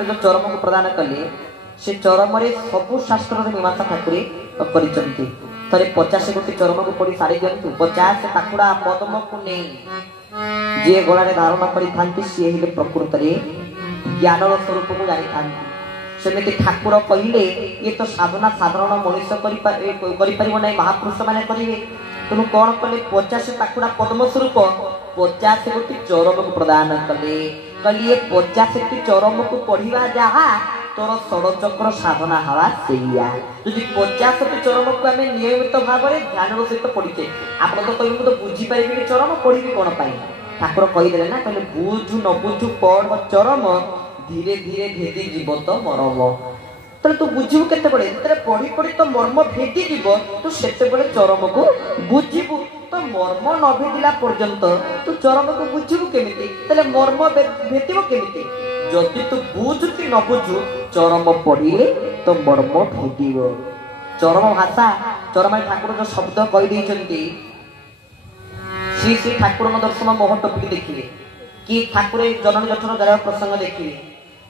ठाकुर जो चरम को प्रदान कले से चरम सबू शास्त्र मीमांसा ठाकुर कर थे 50 गोटी चरम को पढ़ी सारी दिंतु 50 ताकुड़ा पदम को नहीं जी गला धारण कर सी प्रकृत ज्ञान स्वरूप को जानी था सेमती ठाकुर कहले ये तो साधना साधारण मनुष्य कर महापुरुष मैंने करेंगे तेणु कौन कले 50 ताकुड़ा पद्म स्वरूप 50 गोटी चरम को प्रदान कले कहली 50 चरम को पढ़ा जहा तोर षड़चक्र साधना हवा से जदि 50 चरम को आम नियमित भाव में ध्यान सहित पढ़ीचे आप तो कह तो बुझीपारे चरम पढ़ी कौन पाई ठाकुर कहीदे ना कहले बुझु न बुझु पढ़ चरम धीरे धीरे भेदी जीव तो मरम तो तू बुझू के पढ़ी पढ़ी तो मर्म भेदी जीव तू से चरम को बुझू तो मर्म न भेदिला पर्यंत तू चरम को बुझू केमी मर्म भेद केमी जदि तू बुझु कि न बुझु चरम पढ़िले तो मर्म भेद चरम भाषा चरम ठाकुर जो शब्द कहीदे श्री श्री ठाकुर दर्शन मोह टपिक देखिए कि ठाकुर जननी जठन जरा प्रसंग देखिए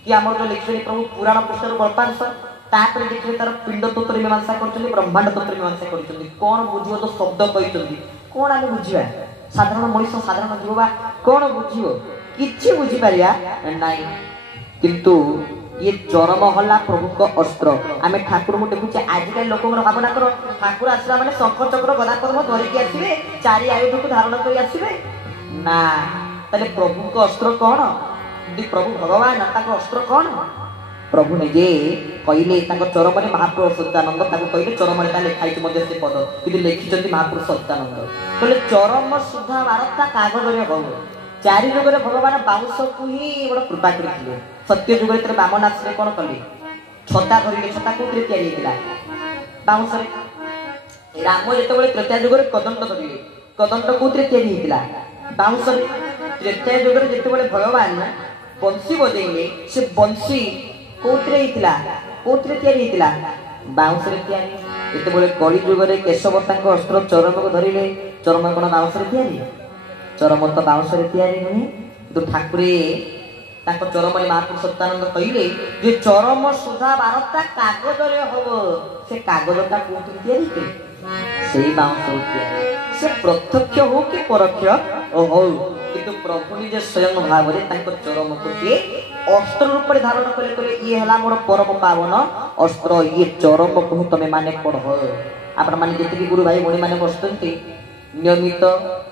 कि आम जो लिखे प्रभु पुराण पृष्ठ गल्पांश तापर देखिए तार पिंड तत्व मीमांसा कर ब्रह्मांड तत्व मीमांसा कर कौन बुझ तो शब्द कहते कौन आम बुझा साधारण मनीष साधारण जीवा कौन बुझ कि बुझीपार ना किंतु ये चरम हला प्रभु को अस्त्र आम ठाकुर को देखुचे आजिकल लोक भावना कर ठाकुर आसला मैंने शंख चक्र गदा पद्म धरिकी आसवे चारि आयुध को धारण कर आसवे ना ताले प्रभु को अस्त्र कौन यदि प्रभु भगवान अस्त्र कौन प्रभु निजे कहले चरम महापुरुष सच्चिदानंद कहले चरम लिखाई से पद कि लिखिं महापुरुष सच्चिदानंद कहले चरम सुधा वार्ता कागज हो चारि जुगे भगवान बाउंश को ही गोटे कृपा करते सत्य जुगे बामन आसले कौन कले छता धरिले छता कौन या बाउंश राम जो त्रेता जुगे कदंड धरिले कदंड कौन या बाउंश त्रेता जुगे जिते भगवान बंशी बजेले से बंशी कौन या बाउंश जिते कली जुगे केशव अस्त्र चरम को धरिले चरम कौन बाउंश चरम तो बाउंश नुहे तो ठाकुरे चरम महापुरुष सच्चिदानंद कहले जे चरम सुधा वार्ता कागज हम से कागजटा कौन से बाउंश से प्रत्यक्ष हो कि परोक्ष हो किंतु प्रभु निजे स्वयं भाव में चरम को अस्त्र रूप धारण करे ये है मोर परम पावन अस्त्र ये चरम को तुम मैंने पढ़ आपण मैंने जी गुरु भाई भणी मैंने बसुँच नियमित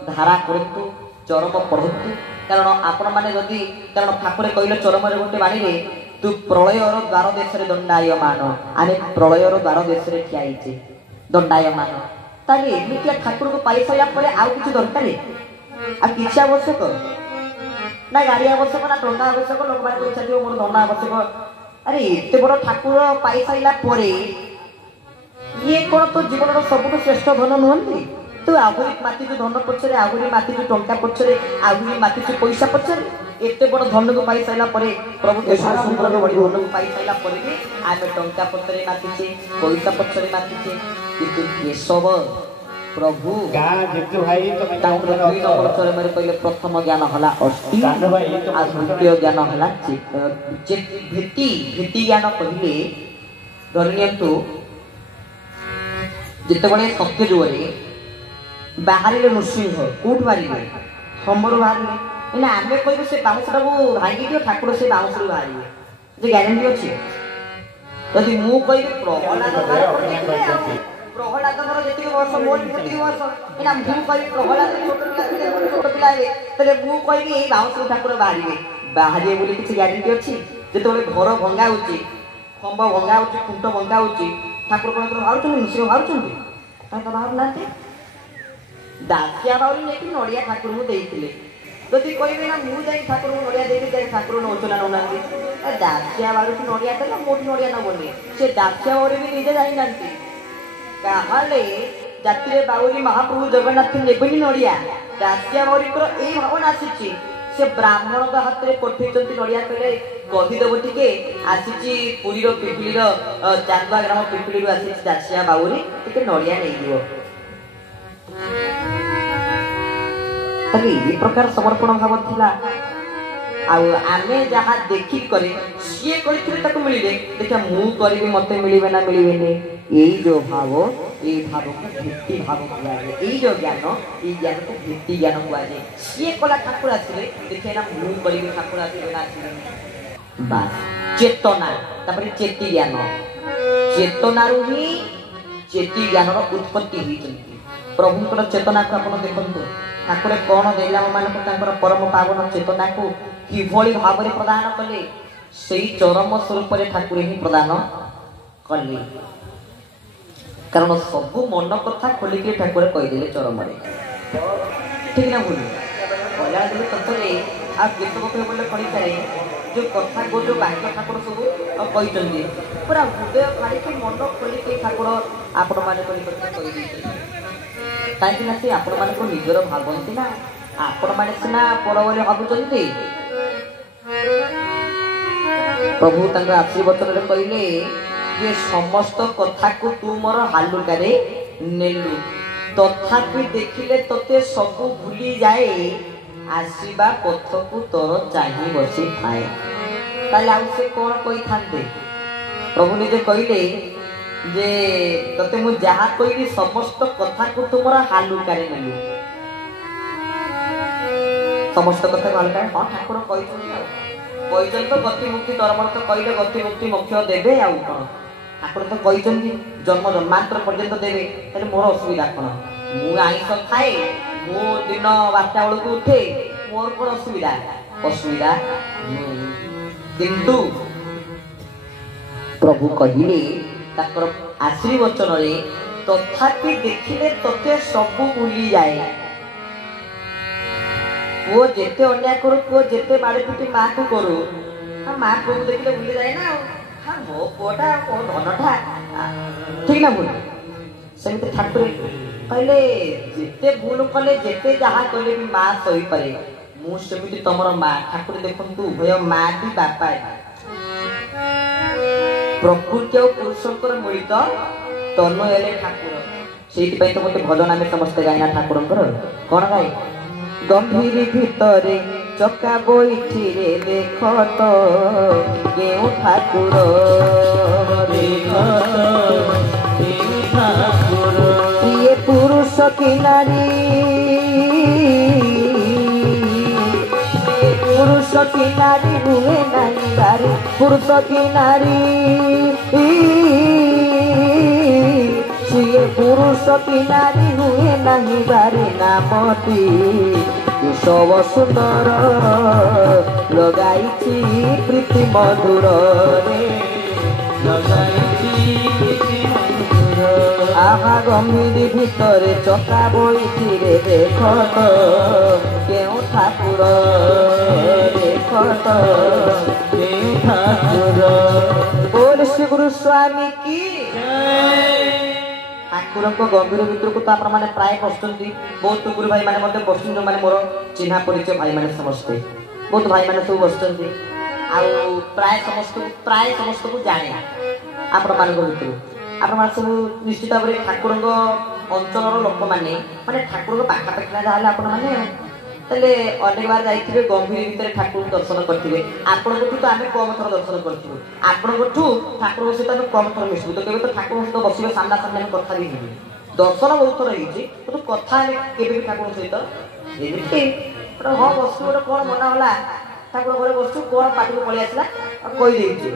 धारा करतु चरम पढ़ु कारण आपण मैंने जदि कारण ठाकुर कहले चरम गोटे बाणी तू प्रलयर द्वार देश दंडायमान आम प्रलयर द्वार देश ठियाचे दंडायमान ताले एमितिया ठाकुर को पाई सारा पर आउ किसी दरकार आ किसी आवश्यक ना गाड़ी आवश्यक ना टंका आवश्यक लोक मैंने इच्छा थी मोर धन आवश्यक अरे एत बड़ ठाकुर पाई सारा पर ये कौन तो जीवन सबुठ श्रेष्ठ धन नुहति तू आहुरी मातिचु धन पछरे आहुरी मातिचु टंका पछरे आहुरी मातिचु पैसा पछरे एते बड़ धन को पाई साइला परे प्रभु केशव सुंदर बड़ी धन को पाई साइला परे भी आमे टंका पछरे मातिचे पैसा पछरे मातिचे किंतु केशव प्रभु गा जेतु भाई तो ताउर दुई नंबर चले मेरे पहले प्रथम ज्ञान हला अस्थि आ द्वितीय ज्ञान हला चित भीति ज्ञान कहले धरनियंतु जिते बड़े सत्य जुगरे बाहर नृसिंह कौट बाहर खम्बर बाहर आम कह से बाउंशटा को भांगी दियो ठाकुर से बाउंश बाहर जे ग्यारंटी अच्छी जदि मु कह प्रहलाद जी वर्ष मोर जी वर्ष एना मु कह प्रहलाद छोट पिला तेरे मु कह बाउंश ठाकुर बाहर बोली किसी ग्यारंटी अच्छी जो घर भंगा हो खम्ब भंगा हो खुंट भंगा हो ठाकुर कौन बाहर नृसिंह बाहर बाहर ना दासिया बाउरी नहीं नड़िया ठाकुर को देते जदि कहे ना मुझे ठाकुर को नड़िया देवी ठाकुर नौचना नौना दासिया बाउरी की नड़िया देला मोटी नड़िया नबनी से दासिया बाउरी भी निजे जाना कहले जाति बाउरी महाप्रभु जगन्नाथ नेबनी नड़िया दासिया बाउरी यही भावना आसी से ब्राह्मण हाथ में पठें नड़िया कहले कहीदेव टे आसी पुरी पिपिलीर चांदुआ ग्राम पिपिली आसी दासिया बाउरी टे नड़िया नहीं ये प्रकार समर्पण भाव थिला आमे जहाँ देखी करे सी कर मिले देखा मु करी मत मिले ना मिले यही जो भाव ये भाव को भित्ति भाव कहुए यही जो ज्ञान ये ज्ञान को भित्ति ज्ञान कहुए सी कला ठाकुर आसे देखे ना मु करी ठाकुर आसे ना बास चेतना चेती ज्ञान चेतनारू ही चेती ज्ञान उत्पत्ति होती प्रभुंर चेतना को आप देखु ठाकुर कौन देला मान परम पावन चेतना को किभली भाव में प्रदान कले से चरम स्वरूप ठाकुर ही प्रदान कले कारण सबू मन कथा खोलिक ठाकुर कहीदे चरम ठीक ना भूल कला तत्व बोले जो कथा को जो वाक्य ठाकुर सब कही पूरा हृदय फाड़ी मन खोलिक ठाकुर आपण मैंने कहीं से आपण मान निजर भावती ना आपण मैंने सीना पर भावुं प्रभु तंग आशीर्वचन कहले ये समस्त कथा को तू मोर हालुकारे नेलु तथापि देखिले तोते सब भूली जाए आसीबा पथ को तोर चाही बसी थाए ताले आउ से कोन कहि थांते प्रभु निजे कहले जे तते मु जहा कहली समस्त कथा को तुमर हालुकारे नेलु समस्त कथा हालुकारे हां ठाकुर कहि तो गति मुक्ति तरमर तो कहले गति मुक्ति मोक्ष देबे आउ कोन ठाकुर तो कही जन्म जन्मांतर पर्यंत देवे तेरे मोर असुविधा कौन मु आईस खाए मु दिन 12टा बेलू को उठे मोर कौन असुविधा असुविधा किंतु प्रभु कहले ताकर आशीर्वचन रे तथापि देखिले तोते सब भूली जाए वो जेते अन्याय करू वो जेते बाड़े पिटी माँ को करू माँ को देखिले भूली जाए ना हाँ मो पुआटा मो धनटा ठीक ना भूल सेमती ठाकुर कहले जेते भूल कले जेते जहाँ कहले भी माँ सही पारे मु सेमती तमर माँ ठाकुर देखंतु उभय माँ भी बापा प्रकृति और पुरुषंकर मिलित तनु हेले ठाकुर से तो मत भजन आम समस्ते गाइना ठाकुरंकर कौन गाए गंभीर भितरे चका बैठी रे देख तो केउ ठाकुर ये पुरुष की नारी पुरुष की नारी हुए नहीं बारी पुरुष की नारी ये पुरुष की नारी हुए नहीं बारी नामती सब सुंदर लगाई प्रीति मधुर आहा गंभीर भितर चका बैठी रे देख तो केउ ठाकुर देख तो केउ ठाकुर बोल श्री गुरु स्वामी की ठाकुर को गंभीर भितर को तो आप प्राय बसुँच बहुत गुरु भाई मैंने बसुँ जो मैंने मोर चिन्हा परिचय भाई मैंने समस्ते बहुत भाई मैंने सब बसुँच प्राय समस्त को जाने आपण मान भर सब निश्चित भाव में ठाकुर अंचल लोक मैंने माने ठाकुर पाखापाखि ना जहाँ आपण मैंने अनेक बार जाइए गंभीर भितर ठाकुर दर्शन करेंगे आपण तो आम कम थर दर्शन करूँ आपण ठाकुर सहित आम कम थर मिसबू तो केवल तो ठाकुर सहित बस सामना सामने कथा भी नहीं दर्शन बहुत थर हो कथा केवे ठाकुर सहित हाँ बस गोटे कौन मनाला ठाकुर घरे बसु कौन पार्टी को पलि आसला कहीदे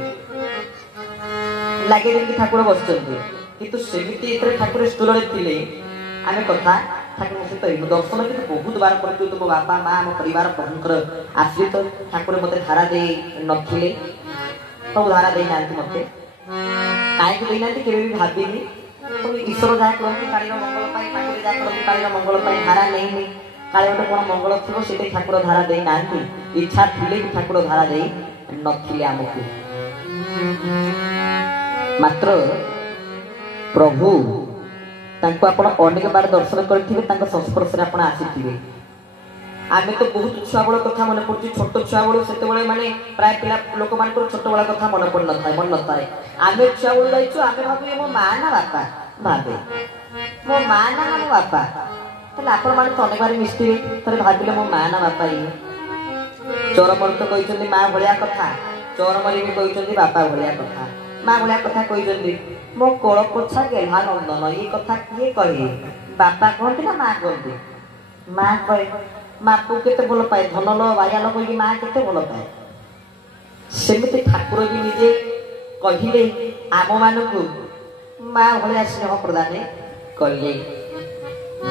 लगे जमी ठाकुर बस कितु सेमती ठाकुर स्थूल थे आम कथा ठाकुर सहित दर्शन कि बहुत बार कर मो बापा माँ आम परिवार प्रभुंर आश्रित ठाकुर मत धारा दे नथिले सब धारा देना मत कहीं देना केवे भी भाविनी ईश्वर जहाँ कहते कालीर मंगल ठाकुर जहाँ कहते कालीर मंगल धारा नहीं काले गोटे कौन मंगल थी से ठाकुर धारा दे ना इच्छा थे भी ठाकुर धारा दे नथिले आमको मात्र प्रभु तांको आपण अनेक बार दर्शन करथिबे तांको संस्पर्श रे आपण आसीथिबे आमे तो बहुत छुआ बड़ कथा मन पड़छि छोट छुआ बड़ सेते बळे माने प्राय पिला लोक मान को छोट बड़ा कथा मन पड़ नथाय मन नथाय आमे छुआ बड़ लाइछु आमे भाबे मो मां ना बापा भाबे मो मां ना मो बापा तले आपण माने तो अनेक बार मिस्त्री तरे भाबिले मो मां ना बापा चोरमर तो कहते माँ भाया कथा चोरमरी भी कहते बापा भाया कथा माँ भाया कथा कहते मो कोल पोछा गेला नंदन ये कथा किए कहे बापा कहते ना माँ कहते माँ कहे माँ को केते भल पाए धन लो बाया लो कही माँ केते भल पाए सेमती ठाकुर भी निजे कहले आम मानक माँ भाया स्नेह प्रदान कले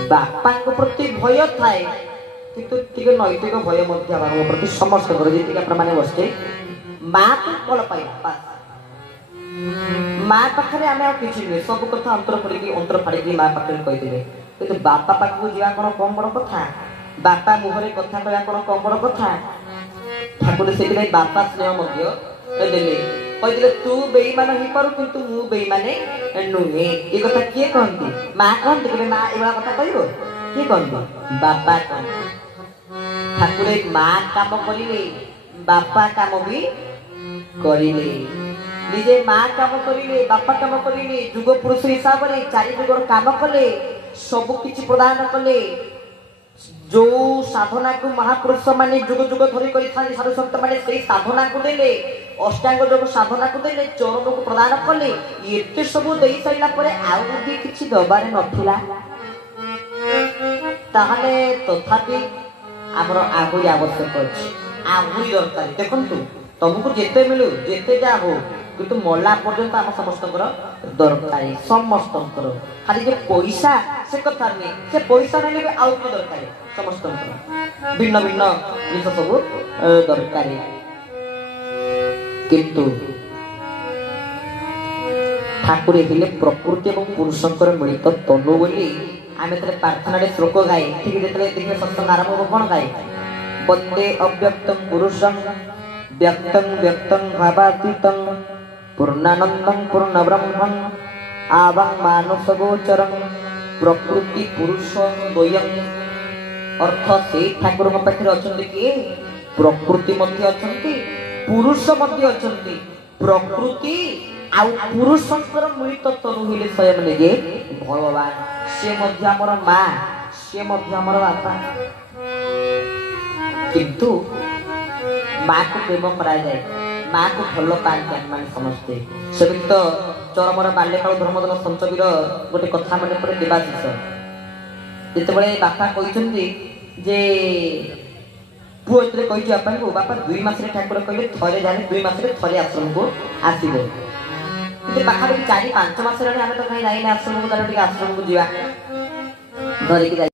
बापा प्रति भय थाए किंतु टिके नैतिक भय प्रति समस्त जी अपने बसते माँ को भल पाइबा माँ पाखे आम किसी नुहे सब कथा अंतर फाड़ी माँ पाखे कहीदेवे कि बापा पाखक जा कौन कम बड़ कथा बापा मुहर कथा कह कौन कम बड़ कथा ठाकुर से बापा स्नेह देले कहते तू बेईमान हो पारू किंतु मु बेईमान नुहे ये कथा किए कहती माँ कहती कि माँ ये कथा कह किए कहती बापा कहते ठाकुर माँ काम करिले बापा काम भी करिले निजे माँ काम करिले बापा काम करिले जुग पुरुष हिसाब से चारि जुगर काम कले सब किछि प्रदान कले जो साधना को महापुरुष माने जुग जुग धरी करि साधु संत माने सेही साधना को देले अष्टांग योग साधना को देले चरण को प्रदान कले एते सब देई साइला परे आउ भी किछि दबारे नथिला ताहले तथापि आमर आहुरी आवश्यक अच्छे आहुरी दरकार देखु तुमको जिते मिलू जिते जा हो कि मला पर्यंत आम समस्त दरकार समस्त खाली जो पैसा से कथा नहीं से पैसा ना भी आउ कि दरकार समस्त भिन्न भिन्न जिन सब दरकार किंतु ठाकुर हेले प्रकृति और पुरुषंकर मिलित तनु बोली आम प्रार्थना श्लोक गाए ठीक देखिए सत्संग आरंभ कौन गाए वंदे अव्यक्तं पुरुषं व्यक्तं व्यक्तं भावातीतं पूर्णानंदं पूर्णब्रह्मं आवं मानसगोचरं प्रकृति पुरुष द्वयं अर्थ से ठाकुर पाखे अच्छा किए प्रकृति मध्य अच्छा पुरुष मध्य अच्छा प्रकृति आउ पुरुषंकर मिलित तनु हेले स्वयं निजे भगवान से मध्य आमर माँ से मध्य आमर बापा किंतु माँ को प्रेम करा जाए माँ को भल पाते आम समस्ते सेमती तो चरमर बाल्यकाल धर्मदल संचवीर गोटे कथा मन पड़े देवाशीष जिते बापा कहते जे पुओ जो कही बापा को बापा 2 मास ठाकुर कहले थे जाने 2 मास थे आश्रम को आसवे पाखापाखि 4-5 मास आम तो कहीं जाइए आश्रम को आश्रम को जावा धरिकी